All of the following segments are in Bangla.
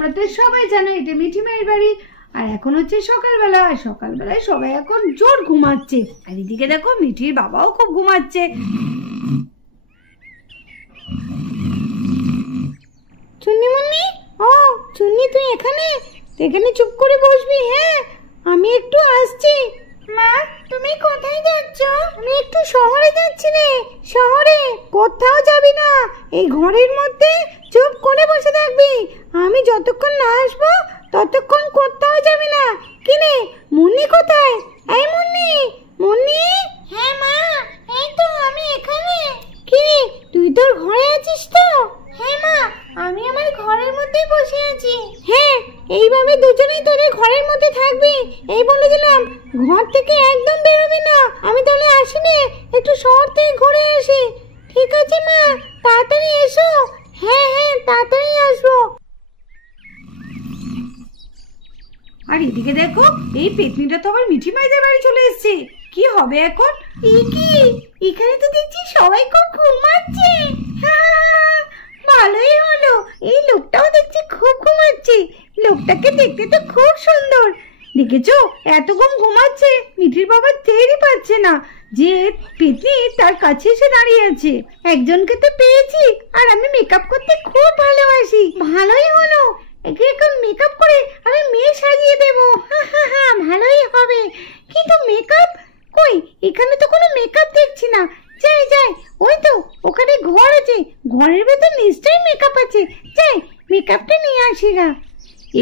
তোমরা তো সবাই জানো এটা মিঠি মায়ের বাড়ি। আর এখন হচ্ছে সকালবেলা, আর সকালবেলায় সবাই এখন জোর ঘুমাচ্ছে। আর এদিকে দেখো মিঠির বাবাও খুব ঘুমাচ্ছে। চুন্নিমুন্নি, ও চুন্নি তুই এখানে এখানে চুপ করে বসবি? হ্যাঁ আমি একটু আসছি। মা তুমি কোথায় যাচ্ছ? আমি একটু শহরে যাচ্ছি রে। শহরে? কোথাও যাবি না, এই ঘরের মধ্যে চুপ করে বসে থাকবি। আমি যতক্ষণ না আসবো ততক্ষণ কোথাও যাবি না। কি রে মুন্নি কোথায়? এই মুন্নি, মুন্নি। হ্যাঁ মা, এই তো আমি এখানে। কি রে তুই তোর ঘরে আছিস তো? হ্যাঁ মা, আমি আমার ঘরের মধ্যেই বসে আছি। হ্যাঁ এইভাবে দুজনেই তোদের ঘরের মধ্যে থাকবি, এই বলে দিলাম। ঘর থেকে একদম বেরোবি না। আমি তাহলে আসি রে, একটু শহর থেকে ঘুরে আসি। ঠিক আছে মা, তাড়াতাড়ি এসো। হ্যাঁ হ্যাঁ তাড়াতাড়ি আসবো। আর এদিকে দেখো এই পেতনিটা তো আবার মিঠি মাইদের বাড়ি চলে এসেছে। কি হবে এখন? কি এখানে তো দেখছি সবাই খুব ঘুমাচ্ছে। ভালোই হলো, এই লোকটাও দেখছি খুব ঘুমাচ্ছে। লোকটাকে দেখতে তো খুব সুন্দর। দেখেছো এত কম ঘুমাচ্ছে, মিঠির বাবা টেরই পাচ্ছে না যে পেতনি তার কাছে এসে দাঁড়িয়ে আছে। একজনকে তো পেয়েছি, আর আমি মেকআপ করতে খুব ভালোবাসি। ভালোই হলো, একে এখন মেকআপ করে আমি মেয়ে সাজিয়ে দেবো। ভালোই হবে, কিন্তু মেকআপ কই? এখানে তো কোনো মেকআপ দেখছি না। যাই যাই, ওই তো ওখানে ঘর আছে, ঘরের ভেতর নিশ্চয়ই মেকআপ আছে। যাই মেকআপটা নিয়ে আসি না।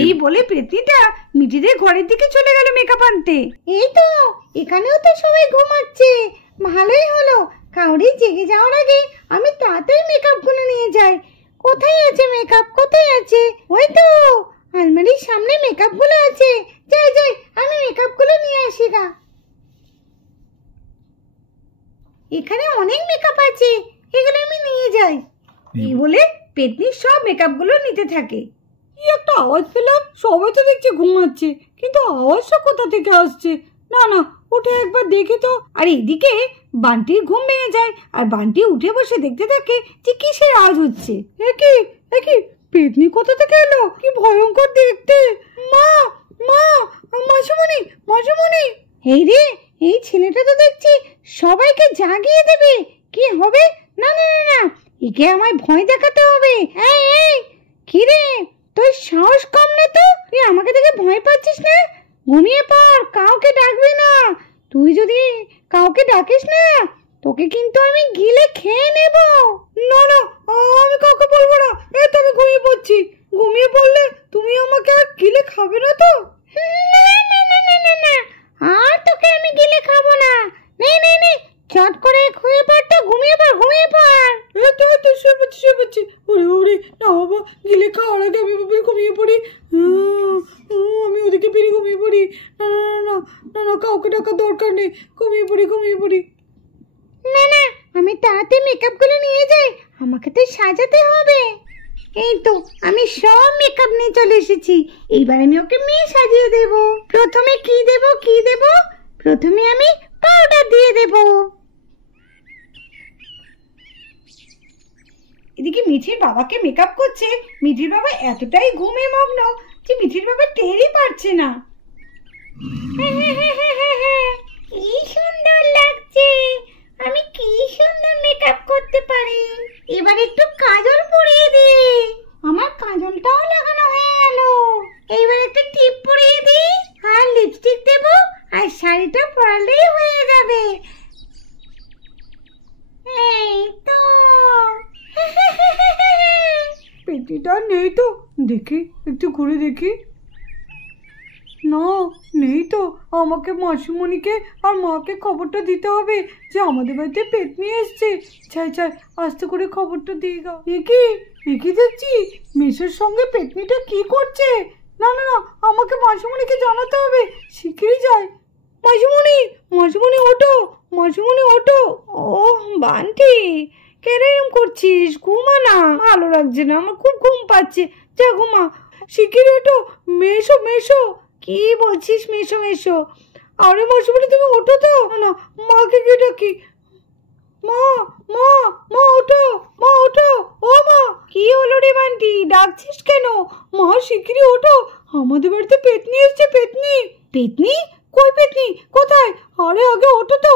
এই বলে পেতনিটা মিঠিদের ঘরের দিকে চলে গেল মেকআপ আনতে। এই তো এখানেও তো সবাই ঘুমাচ্ছে। ভালোই হলো, কাউরি জেগে যাওয়ার আগে আমি তাড়াতাড়ি মেকআপ গুলো নিয়ে যাই। কোথায় আছে মেকআপ? কোথায় আছে? ওই তো আলমারির সামনে মেকআপ গুলো আছে। যাই যাই, আমি মেকআপ গুলো নিয়ে আসি গা। এখানে অনেক মেকআপ আছে, এগুলো আমি নিয়ে যাই। এই বলে পেতনি সব মেকআপ গুলো নিতে থাকে। কি একটা আওয়াজ পেলাম, সবাই তো দেখছি ঘুমাচ্ছে, কিন্তু আওয়াজটা কোথা থেকে আসছে? না না, উঠে একবার দেখি তো। আর এদিকে বান্টির ঘুম ভেঙে যায়, আর বান্টি উঠে বসে দেখতে থাকে যে কিসের আওয়াজ হচ্ছে। একই পেতনি কোথা থেকে এলো? কি ভয়ঙ্কর দেখতে! মা মা, মাসুমণি মাসুমণি! এই রে, এই ছেলেটা তো দেখছি সবাইকে জাগিয়ে দেবে। কি হবে? না না না না, একে আমায় ভয় দেখাতে হবে। এই কি রে, তোর সাহস কম না তো? তুই আমাকে দেখে ভয় পাচ্ছিস না? ঘুমিয়ে পড়, কাউকে ডাকবি না। তুই যদি কাউকে ডাকিস না, তোকে কিন্তু আমি গিলে খেয়ে নেব। না না, আমি কাউকে বলবো না। এই তো আমি ঘুমিয়ে পড়ছি। ঘুমিয়ে পড়লে তুমি আমাকে আর গিলে খাবে না তো? না না না না না না, আর তোকে আমি গিলে খাবো না। নে নে নে, চট করে শুয়ে পড় তো, ঘুমিয়ে পড় ঘুমিয়ে পড়। এই তো শুয়ে পড়ছি। ওরে ওরে, না বাবা, গিলে খাওয়ার আগে আমি ঘুমিয়ে পড়ি। আমি ওদিকে পেরে ঘুমিয়ে পড়ি। না না না না না, কাউকে ডাকার দরকার নেই। ঘুমিয়ে পড়ি। না না, আমি তাড়াতাড়ি মেকআপ গুলো নিয়ে যাই, আমাকে তো সাজাতে হবে। এই তো আমি সব মেকআপ নিয়ে চলে এসেছি। এইবার আমি ওকে মেয়ে সাজিয়ে দেব। প্রথমে কি দেব? প্রথমে আমি পাউডার দিয়ে দেব। এদিকে মিঠির বাবাকে মেকআপ করছে। মিঠির বাবা এতটাই ঘুমে মগ্ন যে মিঠির বাবা টেরই পারছে না। কি সুন্দর লাগছে, আমি কি সুন্দর মেকআপ করতে পারি। এবার একটু কাজল পরিয়ে দিই। আমার কাজলটাও লাগানো হয়ে গেল। এইবার একটা টিপ পরিয়ে দিই, আর লিপস্টিক দেব, আর শাড়িটা পরালেই হয়ে যাবে। এই তো। পেটিটা নেই তো, দেখি একটু ঘুরে দেখি। না নেই তো। আমাকে মাসিমণিকে আর মাকে খবরটা দিতে হবে যে আমাদের বাড়িতে পেতনি এসছে। চাই আস্তে করে খবরটা দিয়ে গা। একি দেখছি মেসের সঙ্গে পেতনিটা কি করছে। না না না, আমাকে মাসিমণিকে জানাতে হবে। শিগগিরই যাই। মাসিমণি ওঠো। ও বান্টি, কেন এরকম করছিস? ঘুমা না, ভালো লাগছে না, আমার খুব ঘুম পাচ্ছে। যা ঘুমা, শিগগিরই ওঠো। মেশো। কি বলছিস মেশো? আরে মাসিমণি তুমি ওঠো তো। না মাকে গিয়ে ডাকি। মা মা মা ওঠো, মা ওঠো, ও মা। কি হলো রে বান্টি, ডাকছিস কেন? মা শিগগিরই ওঠো, আমাদের বাড়িতে পেতনি এসছে। পেতনি? পেতনি? কই পেতনি? কোথায়? আরে আগে ওঠো তো।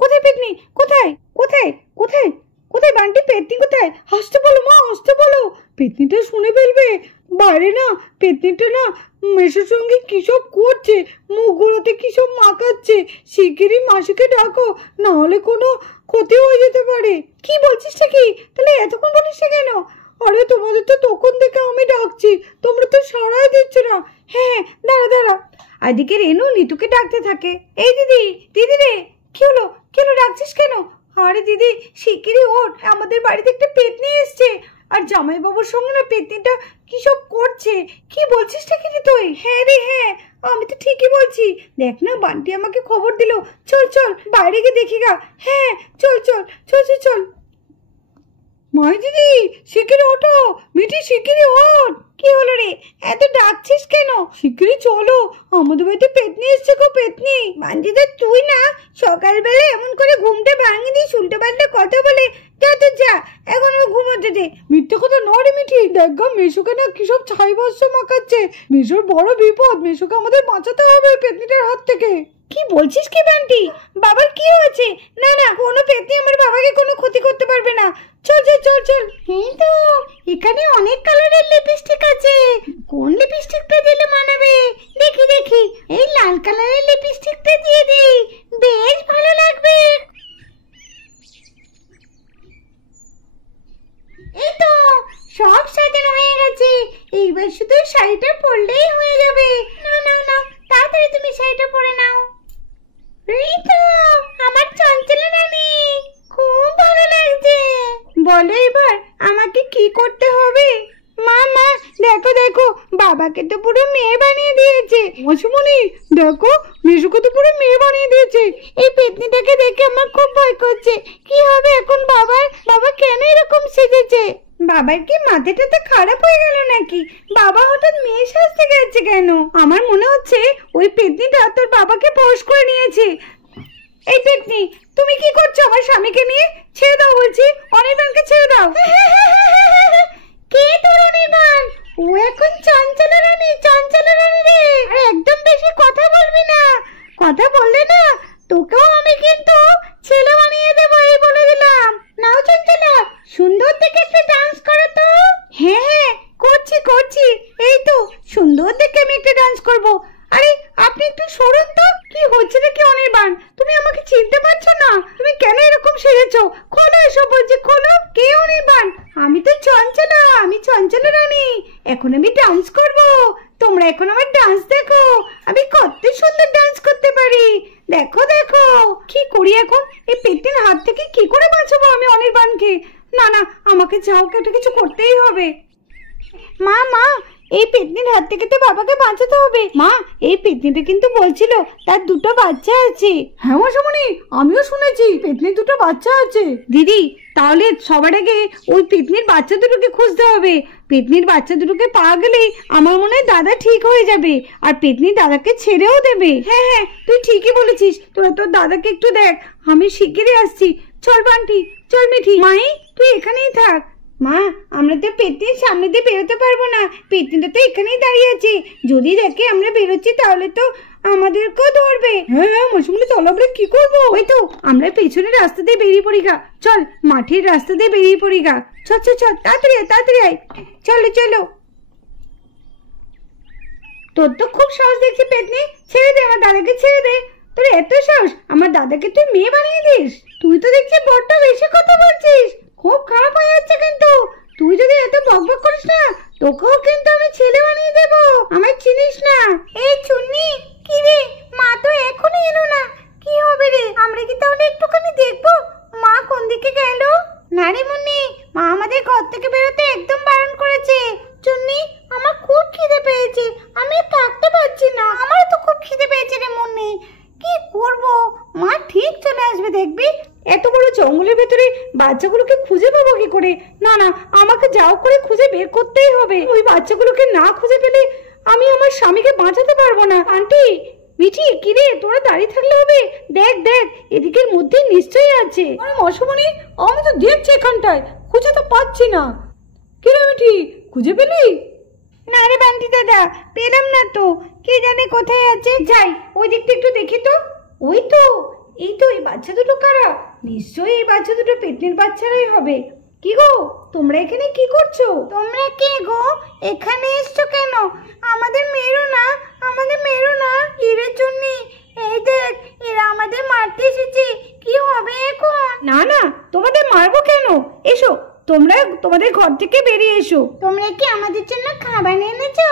কোথায় পেতনি? কোথায় কোথায় কোথায় কোথায় বান্টি? পেতনি কোথায়? আসতে বলো মা, আসতে বলো। পেতনিটা শুনে ফেলবে। বাইরে না পেতনিটা না মেসোর সঙ্গে কিসব করছে, মুখগুলোতে কিসব মাখাচ্ছে। শিগগিরই মাসিকে ডাকো, না হলে কোনো ক্ষতি হয়ে যেতে পারে। কি বলছিস কি? তাহলে এতক্ষণ বলিস কেন? আরে তোমাদের তো তখন থেকে আমি ডাকছি, তোমরা তো সাড়াই দিচ্ছ না। হ্যাঁ দাঁড়া দাঁড়া। এদিকে রেনু লিটুকে ডাকতে থাকে। এই দিদি, দিদি রে, কি হলো? কি হলো, ডাকছিস কেন? আরে দিদি শিগগিরই ওঠ, আমাদের বাড়িতে একটা পেতনি এসছে। আর জামাইবাবুর সঙ্গে না পেতনিটা কিসব করছে। কি বলছিস কি তুই? হ্যাঁ রে হ্যাঁ, আমি তো ঠিকই বলছি। দেখ না বান্টি আমাকে খবর দিল। চল চল বাইরে গিয়ে দেখি গা। হ্যাঁ চল চল চল চল চল। মাই দিদি শিগগিরই ওঠো, মিঠি শিগগিরই ওঠ। কি হলো রে, এত ডাকছিস কেন? শিগগিরই চলো, আমাদের বাড়িতে পেতনি এসছে গো, পেতনি। বান্টিদা তুই না সকালবেলা এমন করে ঘুমটা ভাঙিয়ে দিস, উল্টো পাল্টা কথা বলে। যা তো যা, এখন ঘুমোতে দে। মিথ্যে কথা নয় রে মিঠি, দেখ গা মেশোকে না কিসব ছাই ভস্য মাখাচ্ছে। মেশোর বড় বিপদ, মেশোকে আমাদের বাঁচাতে হবে পেতনিটার হাত থেকে। কি বলছিস কি বান্টি? বাবার কি হয়েছে? না না, কোনো পেতনি আমার বাবাকে কোনো ক্ষতি করতে পারবে না। চল চল চল চল। এই তো এখানে অনেক কালারের লিপস্টিক আছে, কোন লিপস্টিকটা দিলে মানাবে? দেখি দেখি, এই লাল কালারের লিপস্টিকটা দিয়ে দিই, বেশ ভালো লাগবে। এই তো সব সাজানো হয়ে গেছে, এইবার শুধু শাড়িটা পরলেই হয়ে যাবে। না না না, তাড়াতাড়ি তুমি শাড়িটা পরে নাও। এই তো আমার চঞ্চলা রানী, খুব ভালো লাগছে। বলো এবার আমাকে কি করতে হবে? মা মা দেখো দেখো, বাবাকে তো পুরো মেয়ে বানিয়ে দিয়েছে। মশুমনি দেখো, মিশুকে তো পুরো মেয়ে বানিয়ে দিয়েছে। এই পেতনিটাকে দেখে আমার খুব ভয় করছে। কি হবে এখন বাবার? বাবা কেন এরকম সেজেছে? বাবার কি মাথাটা খারাপ হয়ে গেল নাকি? বাবা হঠাৎ মেয়ে সাজতে গেছে কেন? আমার মনে হচ্ছে ওই পেতনিটা তোর বাবাকে বশ করে নিয়েছে। এই পেতনি তুমি কি করছো আমার স্বামীকে নিয়ে? ছেড়ে দাও বলছি, অনির্বাণকে ছেড়ে দাও। কে তোর অনির্বাণ? ও এখন চঞ্চলা রানী, চঞ্চলা রানী রে। আর একদম বেশি কথা বলবি না, কথা বললে না তোকেও আমি কিন্তু ছেলে বানিয়ে দেবো, এই বলে দিলাম। নাও চঞ্চলা, সুন্দর দেখে একটা ডান্স করো তো। হ্যাঁ করছি করছি, এই তো সুন্দর দেখে আমি একটা ডান্স করব। আরে আপনি একটু সরুন তো, কি হচ্ছে নাকি অনির্বাণ? তুমি আমাকে চিনতে পারছো না? তুমি কেন এরকম সেজেছো? খোলো এসব বলছি, খোলো। কে অনির্বাণ? আমি তো চঞ্চলা, আমি চঞ্চলা রানী। এখন আমি ডান্স করব, তোমরা এখন আমার ডান্স দেখো। আমি কত সুন্দর ডান্স করতে পারি, দেখো দেখো। কি করি এখন? এই পেতনির হাত থেকে কি করে বাঁচাবো আমি অনির্বাণকে? না না, আমাকে যাও একটা কিছু করতেই হবে। মা মা, এই পেতনির হাত থেকে তো বাবাকে বাঁচাতে হবে। মা এই পেতনিটা কিন্তু বলছিল তার দুটো বাচ্চা আছে। হ্যাঁ মশামণি, আমিও শুনেছি পেতনির দুটো বাচ্চা আছে। দিদি তাহলে সবার আগে ওই পেতনির বাচ্চা দুটোকে খুঁজতে হবে। পেতনির বাচ্চা দুটোকে পাওয়া গেলেই আমার মনে হয় দাদা ঠিক হয়ে যাবে, আর পেতনি দাদাকে ছেড়েও দেবে। হ্যাঁ হ্যাঁ তুই ঠিকই বলেছিস, তোরা তোর দাদাকে একটু দেখ, আমি শিগগিরই আসছি। চল বান্টি, চল মিঠি। মাই তুই এখানেই থাক। মা আমরা তো পেতনির সামনে দিয়ে বেরোতে পারবো না, পেতনিটা তো এখানেই দাঁড়িয়ে আছে। যদি দেখে আমরা বেরোচ্ছি তাহলে তো আমাদেরকেও ধরবে। হ্যাঁ হ্যাঁ মৌসুমী, চল আমরা কি করবো? ওই তো আমরা পেছনের রাস্তা দিয়ে বেরিয়ে পড়ি গা। চল মাঠের রাস্তা দিয়ে বেরিয়ে পড়ি গা। চল চল চল, তাড়াতাড়ি তাড়াতাড়ি আয়। চলো চলো। তোর তো খুব সাহস দেখছি পেতনি, ছেড়ে দে আমার দাদাকে, ছেড়ে দে। তোর এত সাহস আমার দাদাকে তুই মেয়ে বানিয়ে দিস? তুই তো দেখছি বড্ড বেশি কথা বলছিস, খুব খারাপ হয়ে যাচ্ছে কিন্তু। তুই যদি এত বকবক করিস না, তোকেও কিন্তু আমি ছেলে বানিয়ে দেবো। আমায় চিনিস না? এই চুন্নি, কি রে মা তো এখনো এলো না, কি হবে রে? আমরা কি তাহলে একটুখানি দেখবো মা কোন দিকে গেল? না রে মুন্নি, মা আমাদের ঘর থেকে বেরোতে একদম বারণ করেছে। চুন্নি আমার খুব খিদে পেয়েছে, আমি থাকতে পারছি না। আমারও তো খুব খিদে পেয়েছে রে মুন্নি, কি করব? মা ঠিক চলে আসবে দেখবি। এত বড় জঙ্গলের ভেতরে বাচ্চাগুলোকে খুঁজে পাবো কি করে? না না, আমাকে যাও করে খুঁজে বের করতেই হবে। ওই বাচ্চাগুলোকে না খুঁজে পেলে আমি আমার স্বামীকে বাঁচাতে পারবো না। আন্টি, মিঠি কিরে তোরা দাঁড়িয়ে থাকলে হবে? দেখ দেখ এদিকের মধ্যে নিশ্চয়ই আছে। আরে মশামণি আমি তো দেখছি এখানটায়, খুঁজে তো পাচ্ছি না। কিরে মিঠি খুঁজে পেলি? না রে বান্টি দাদা পেলাম না তো, কে জানে কোথায় আছে। যাই ওই দিকটা একটু দেখি তো। ওই তো এই তো এই বাচ্চা দুটো কারা? নিশ্চয়ই এই বাচ্চা দুটো পেটনির বাচ্চারাই হবে। কি গো তোমরা এখানে কি করছো? তোমরা কে গো? এখানে এসছো কেন? আমাদের মেরো না, আমাদের মেরো না। এর জন্য এই দেখ এরা আমাদের মারতে এসেছে, কি হবে এখন? না না তোমাদের মারবো কেন? এসো তোমরা তোমাদের ঘর থেকে বেরিয়ে এসো। তোমরা কি আমাদের জন্য খাবার এনেছো?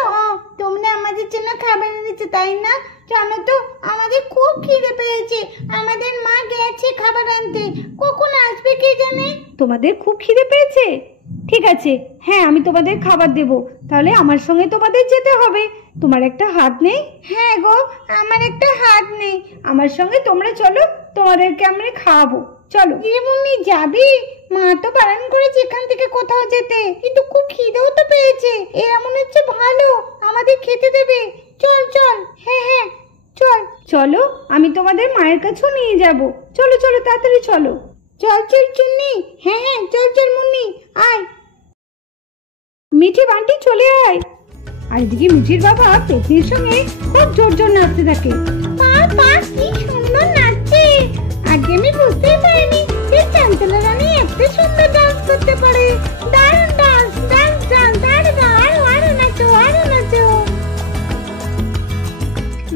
তোমরা আমাদের জন্য খাবার এনেছো তাই না? জানো তো আমাদের খুব খিদে পেয়েছে, আমাদের মা গেছে খাবার আনতে, কখন আসবে কে জানে। তোমাদের খুব খিদে পেয়েছে? ঠিক আছে হ্যাঁ আমি তোমাদের খাবার দেব, তাহলে আমার সঙ্গে তোমাদের যেতে হবে। তোমার একটা হাত নেই? হ্যাঁ গো আমার একটা হাত নেই, আমার সঙ্গে তোমরা চলো, তোমাদেরকে আমরা খাওয়াবো। চলো। মুন্নি যাবি? মা তো বারণ করেছে এখান থেকে কোথাও যেতে, কিন্তু খুব খিদেও তো পেয়েছে, এরা মনে হচ্ছে ভালো আমাদের খেতে দেবে। চল চল। হ্যাঁ হ্যাঁ চল। চলো আমি তোমাদের মায়ের কাছেও নিয়ে যাব। চলো চলো তাড়াতাড়ি চলো। চল চল চুন্নি। হ্যাঁ হ্যাঁ চল চল মুন্নি আয়। মিঠি বান্টি চলে আয়। আর এদিকে মিঠির বাবা পেটনির সঙ্গে খুব জোর জোর নাচতে থাকে। পা পা কি সুন্দর নাচছে, আগে আমি বুঝতেই পারিনি যে চাঞ্চলা রানী এত সুন্দর ডান্স করতে পারে। দারুণ ডান্স, ডান্স ডান্স, আরো আরো নাচো আরো নাচো।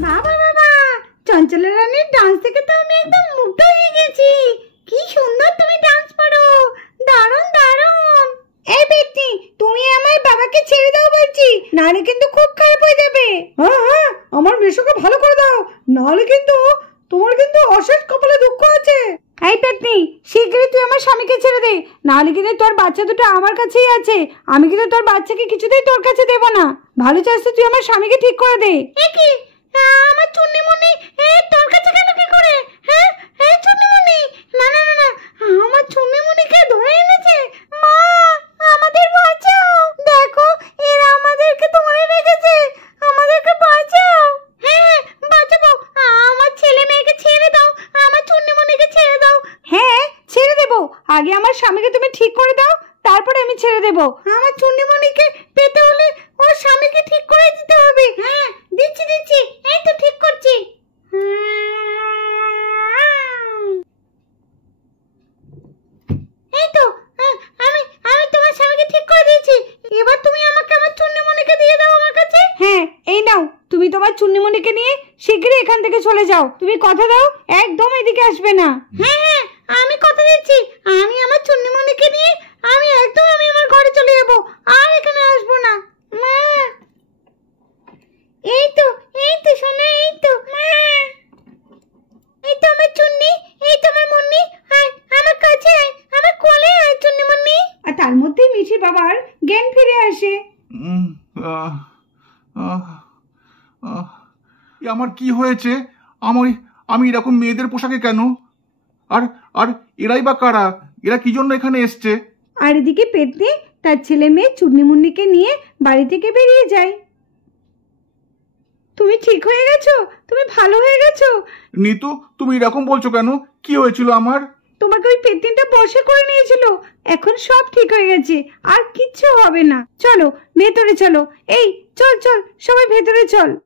বাবা বাবা চঞ্চলা রানীর ডান্স থেকে তো আমি একদম মুগ্ধ হয়ে গেছি। কি সুন্দর তুমি ডান্স পারো, দারুণ দারুণ। এই পেটনি তুমি আমার বাবাকে ছেড়ে দাও বলছি, নাহলে কিন্তু খুব খারাপ হয়ে যাবে। হ্যাঁ হ্যাঁ আমার মেশোকে ভালো করে দাও, নাহলে কিন্তু তোমার কিন্তু অশেষ কপালে দুঃখ আছে। এই পেটনি শীঘ্রই তুই আমার স্বামীকে ছেড়ে দে, নাহলে কিন্তু তোর বাচ্চা দুটো আমার কাছেই আছে, আমি কিন্তু তোর বাচ্চাকে কিছুতেই তোর কাছে দেব না। ভালো চাইছে তুই আমার স্বামীকে ঠিক করে দে। কি আমার চুন্নিমুন্নি তোর কাছে কেন কি করে? হ্যাঁ এই চুন্নিমুন্নি, না না না না আমার চুন্নিমুন্নিকে ধরে এনেছে। মা আমাদের বাঁচাও, দেখো এরা আমাদেরকে ধরে রেখেছে, আমাদেরকে বাঁচাও। হ্যাঁ বাঁচাবো, আমার ছেলে মেয়েকে ছেড়ে দাও, আমার চুন্নিমুন্নিকে ছেড়ে দাও। হ্যাঁ ছেড়ে দেবো, আগে আমার স্বামীকে তুমি ঠিক করে দাও, তারপরে আমি ছেড়ে দেবো। আমার চুন্নিমুন্নিকে পেতে হলে ওর স্বামীকে ঠিক করে দিতে হবে। হ্যাঁ দিচ্ছি দিচ্ছি, এই তো ঠিক করছি। এই তো আমি আমি তোমার স্বামীকে ঠিক করে দিয়েছি, এবার তুমি আমাকে আমার চুন্নিমুন্নিকে দিয়ে দাও আমার কাছে। হ্যাঁ এই নাও, তুমি তোমার চুন্নিমুন্নিকে নিয়ে শীঘ্রই এখান থেকে চলে যাও। তুমি কথা দাও একদম এদিকে আসবে না। হ্যাঁ হ্যাঁ আমি কথা দিচ্ছি, আমি আমার চুন্নিমুন্নিকে নিয়ে আমি একদম আমি আমার ঘরে চলে যাব, আর এখানে আসবো না। মা এই তো সোনা, এই তো মা, এই তো আমার চুন্নি, এই তো আমার মুন্নি, আয় আমার কাছে আয়, আমার কোলে আয় চুন্নিমুন্নি। আর তার মধ্যেই মিঠির বাবার জ্ঞান ফিরে আসে। আমার কি হয়েছে? আমি এরকম মেয়েদের পোশাকে কেন? আর আর এরাই বা কারা? এরা কি জন্য এখানে এসছে? আর এদিকে পেটনি তার ছেলে মেয়ে চুন্নিমুন্নিকে নিয়ে বাড়ি থেকে বেরিয়ে যায়। তুমি ঠিক হয়ে গেছো? তুমি ভালো হয়ে গেছো? নিতু তুমি এরকম বলছো কেন? কি হয়েছিল আমার? তোমাকে ওই পেটনিটা বশে করে নিয়েছিল, এখন সব ঠিক হয়ে গেছে, আর কিচ্ছু হবে না। চলো ভেতরে চলো। এই চল চল সবাই ভেতরে চল।